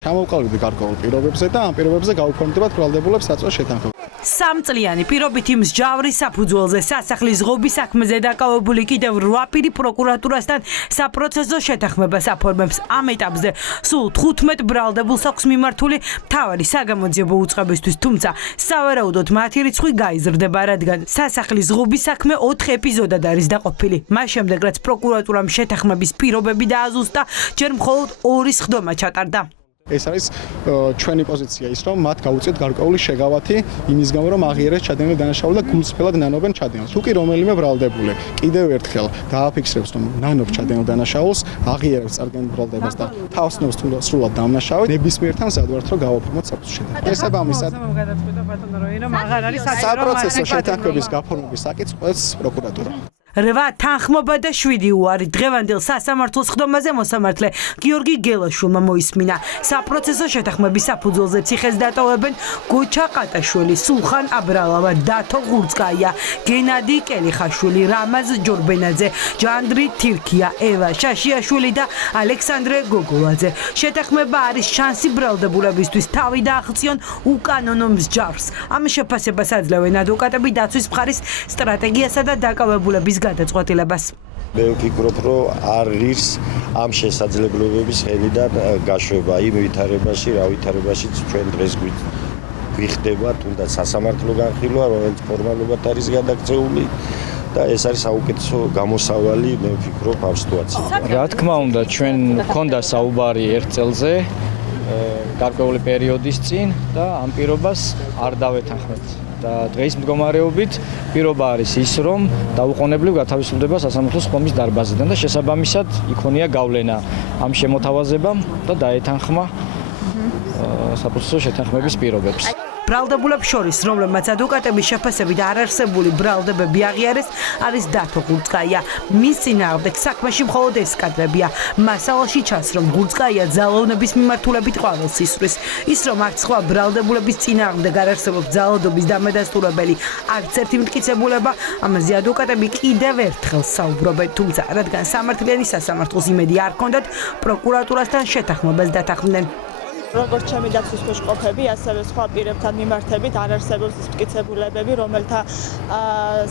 ჩამოვყალიბდი გარკვეულ პირობებზე და ამ პირობებზე გაუქვემდებათ ბრალდებულებს საწვავ შეთანხმება. სამწლიანი პირობითი მსჯავრი საფუძველზე სასახლის ღობის საქმეზე დაკავებული კიდევ 8 პირი პროკურატურასთან საპროცესო შეთანხმებას აფორმებს. ამ ეტაპზე სულ 15 ბრალდებულს აქვს მიმართული მთავარი საგამოძიებო უწყებისთვის, თუმცა სავარაუდოდ მათი რიცხვი გაიზრდება, რადგან სასახლის ღობის საქმე 4 ეპიზოდად არის დაყოფილი. მას შემდეგ, რაც პროკურატურამ შეთანხმების პირობები დააზუსტა, ჯერ მხოლოდ 2 სხდომა ჩატარდა. ეს არის ჩვენი პოზიცია ის, რომ მათ გაუწიოთ გარკვეული შეგავათი იმის გამო, რომ აღიარეს ჩადენილი დანაშაული და გულწრფელად ნანობენ ჩადენილს. თუ კი რომელიმე ბრალდებული კიდევ ერთხელ დააფიქსირებს, რომ ნანობს ჩადენილ დანაშაულს, აღიარებს წარდგენილ ბრალდებას და თავს ნებს სრულად დამნაშავედ, ნებისმიერ თემს ადვართ რომ გავაფორმოთ საფუძვლის შეთანხმება. ესაბამისად, საპროცესო შეთანხმების გაფორმების საკითხს პროკურატურა. 8 თანხმობა და 7 უარი. დღევანდელ სასამართლოს სხდომაზე მოსამართლე გიორგი გელაშვილმა მოისმინა. საპროცესო შეთანხმების საფუძველზე ციხეს დატოვებენ გოჩა ყატაშვილი, სულხან აბრალავა, დათო ღურწკაია, გენადი კელიხაშვილი, რამაზ ჯორბენაძე, ჯანდრი თირქია, ევა შაშიაშვილი და ალექსანდრე გოგოლაძე. შეთანხმება არის შანსი ბრალდებულებისთვის თავი დააღწიონ უკანონო მსჯავრს. ამ შეფასებას აძლევენ ადვოკატები დაცვის მხარის სტრატეგიასა და დაკავებულების გადაწყვეტილებას. მე ვფიქრობ, რომ არის ამ შესაძლებლობების ხელიდან გაშვება იმ ვითარებაში, რა ვითარებაშიც ჩვენ დღეს გვიხდება, თუნდაც სასამართლო განხილვა, რომელიც ფორმალურად არის გადაქცეული და ეს არის საუკეთესო გამოსავალი, მე ვფიქრობ, ამ სიტუაციაზე. რა თქმა უნდა, ჩვენ გვქონდა საუბარი ერთ წელზე გარკვეული პერიოდის წინ და ამ პირობას არ დავეთანხმეთ. და დღეის მდგომარეობით პირობა არის ის, რომ დაუყოვნებლივ გათავისუფლდება სასამართლოს ხომის დარბაზიდან და შესაბამისად იქონია გავლენა ამ შემოთავაზებამ და დაეთანხმა საპროცესო შეთანხმების პირობებს. ბრალდებულებს შორის, რომლებმაც ადვოკატების შეფასებით არარსებული ბრალდებები აღიარეს, არის დათო ღურწკაია. მის წინააღმდეგ საქმეში მხოლოდ ეს კადრებია. მასალაში ჩანს, რომ ღურწკაია ძალოვნების მიმართულებით ყვავილს ისვრის. ის, რომ არც სხვა ბრალდებულების წინააღმდეგ არ არსებობს ძალადობის დამადასტურებელი არც ერთი მტკიცებულება, ამაზე ადვოკატები კიდევ ერთხელ საუბრობენ, თუმცა რადგან სამართლიანი სასამართლოს იმედი არ ჰქონდათ, პროკურატურასთან შეთანხმებას დათანხმდნენ. როგორც ჩემი დაცვის საშუალებები, ასევე სხვა პირებთან მიმართებით არ არსებობს ის მტკიცებულებები, რომელთა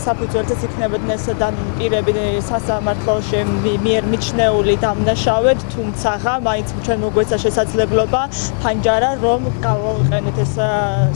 საფუძველზეც იქნებოდნენ ესედან პირები სასამართლოში მიერ მიჩნეული დამნაშავედ, თუმცა მაინც ჩვენ მოგვეცა შესაძლებლობა ფანჯარა, რომ გავაყენეთ ეს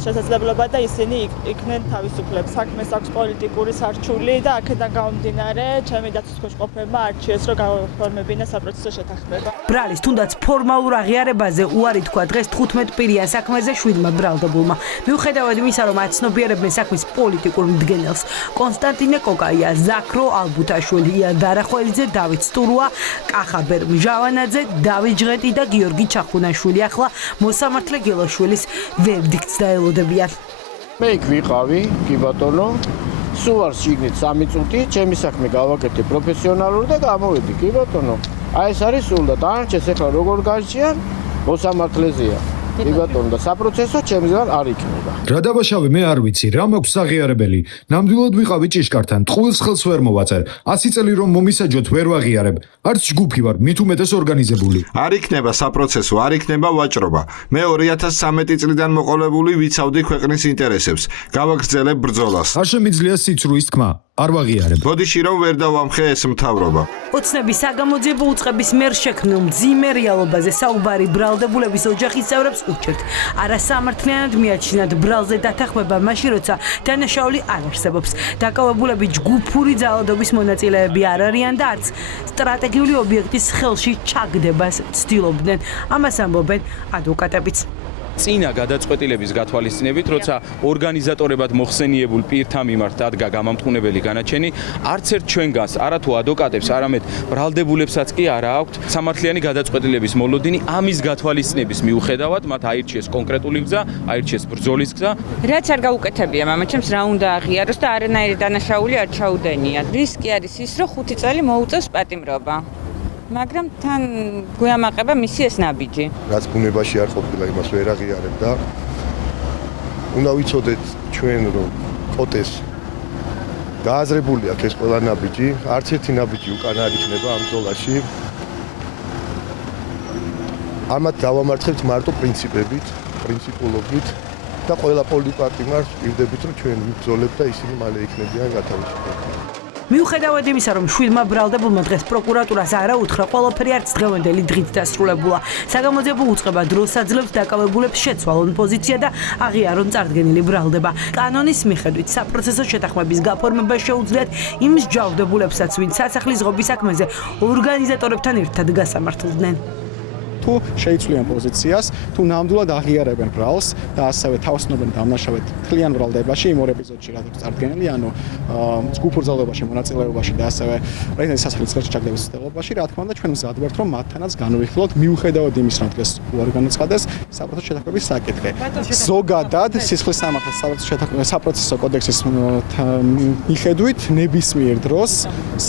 შესაძლებლობა და ისინი იქნენ თავისუფლებს. საქმეს აქვს პოლიტიკური სარჩული და აქედან გამომდინარე, ჩემი დაცვის საშუალებებმა არჩიეს, რომ გავაფორმებინა საპროცესო შეთანხმება. ბრალის თუნდაც ფორმალურ აღიარებაზე უარი თქვა დღეს 15 პირიან საქმეზე 7 ბრალდებულმა. მიუხედავად იმისა, რომ აცნობიერებენ საქმის პოლიტიკურ მდგენელს, კონსტანტინე კოკაია, ზაქრო ალბუთაშვილია, დარახველიძე, დავით სტურუა, კახაბერ მჟავანაძე, დავით ჟღეტი და გიორგი ჩახუნაშვილი ახლა მოსამართლე გელაშვილის ვერდიქტს დაელოდებიან. მე იქ ვიყავი, კი ბატონო. სულ არ შიგნით 3 წუთი, ჩემი საქმე გავაკეთე პროფესიონალურად და გამოვედი, კი ბატონო. აი ეს არის სულ და დანარჩენს ახლა როგორ გარჩიან? მოსამართლეზეა. კი ბატონო და საპროცესო ჩემსგან არ იქნება. რა დავაშავე მე არ ვიცი, რა მაქვს აღიარებელი. ნამდვილად ვიყავი ჭიშკართან, ტყუილს ხელს ვერ მოვაწერ. 100 წელი რომ მომისაჯოთ ვერ ვაღიარებ. არც ჯგუფი ვარ, მით უმეტეს ორგანიზებული. არ იქნება საპროცესო, არ იქნება ვაჭრობა. მე 2013 წლიდან მოყოლებული ვიცავდი ქვეყნის ინტერესებს. გავაგრძელებ ბრძოლას. არ შემიძლია სიცრუის თქმა. არ ვაღიარებ. ბოდიში რომ ვერ დავამხე ეს მთავრობა. ოცნების საგამოძიებო უწყების მიერ შექმნილ მძიმე რეალობაზე საუბარი ბრალდებულების ოჯახის წევრებს უჩერთ. არასამართლიანად მიაჩნიათ ბრალზე დათანხმება მაშინ, როცა დანაშაული არ არსებობს. დაკავებულები ჯგუფური ძალადობის მონაწილეები არ არიან და არც სტრატეგიული ობიექტის ხელში ჩაგდებას ცდილობდნენ. ამას ამბობენ ადვოკატებიც. წინა გადაწყვეტილების გათვალისწინებით, როცა ორგანიზატორებად მოხსენიებულ პირთა მიმართ დადგა გამამტყუნებელი განაჩენი, არც ერთ ჩვენგანს, არათუ ადვოკატებს, არამედ ბრალდებულებსაც კი არა აქვთ სამართლიანი გადაწყვეტილების მოლოდინი. ამის გათვალისწინების მიუხედავად, მათ აირჩიეს კონკრეტული გზა, აირჩიეს ბრძოლის გზა. რაც არ გაუკეთებია მამაჩემს, რა უნდა აღიაროს და არანაირი დანაშაული არ ჩაუდენიათ. რისკი არის ის, რომ 5 წელი მოუწევს პატიმრობა. მაგრამ თან გვიამაყება მისი ეს ნაბიჯი. რაც ბუნებაში არ ყოფილა, იმას ვერ აღიარებ და უნდა ვიცოდეთ ჩვენ, რომ კოტეს გააზრებული აქვს ეს ყველა ნაბიჯი, არც ერთი ნაბიჯი უკან არ იქნება ამ ბრძოლაში. ამათ დავამარცხებთ მარტო პრინციპულობით და ყველა პოლიტპარტიმარს ვირდებით, რომ ჩვენ ვიბრძოლებთ და ისინი მალე იქნებიან გათავისუფლებული. მიუხედავად იმისა, რომ შვილმა ბრალდებულმა დღეს პროკურატურას არა უთხრა, ყველაფერი არც დღევანდელი დღით დასრულებულა. საგამოძიებო უწყება დროს აძლევს დაკავებულებს შეცვალონ პოზიცია და აღიარონ წარდგენილი ბრალდება. კანონის მიხედვით საპროცესო შეთანხმების გაფორმება შეუძლიათ იმ მსჯავრდებულებსაც, ვინც სასახლის ღობის საქმეზე ორგანიზატორებთან ერთად გასამართლდნენ. თუ შეიცვლიან პოზიციას, თუ ნამდვილად აღიარებენ ბრალს და ასევე თავსნობენ დამნაშავედ თლიან ბრალდებაში იმ ორ ეპიზოდში, რაც წარდგენილი, ანუ ჯგუფურ ძალებაში, მონაწილეობაში და ასევე პრეზიდენტის სასახლის ღირსშესანიშნავი ჩაგდების ცდილობაში, რა თქმა უნდა, ჩვენ მზად ვართ, რომ მათთანაც განვიხილოთ, მიუხედავად იმის, რომ დღეს უარ განაცხადეს საპროცესო შეთანხმების საკითხი. ზოგადად, სისხლის სამართლის საპროცესო კოდექსის მიხედვით, ნებისმიერ დროს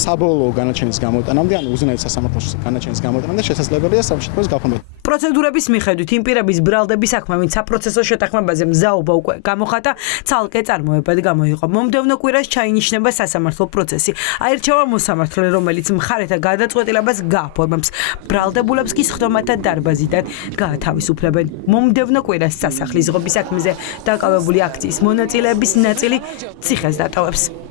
საბოლოო განაჩენის გამოტანამდე, ანუ უზენაეს სასამართლოში განაჩენის გამოტანამდე შესაძლებელია სამშობლოს პროცედურების მიხედვით იმ პირების ბრალდების საქმე, ვინც საპროცესო შეთანხმებაზე მზაობა უკვე გამოხატა, ცალკე წარმოებად გამოიყო. მომდევნო კვირას ჩაინიშნება სასამართლო პროცესი. აირჩევა მოსამართლე, რომელიც მხარეთა გადაწყვეტილებას გააფორმებს. ბრალდებულებს კი სხდომათა დარბაზიდან გაათავისუფლებენ. მომდევნო კვირას სასახლის ღობის საქმეზე დაკავებული აქციის მონაწილეების ნაწილი ციხეს დატოვებს.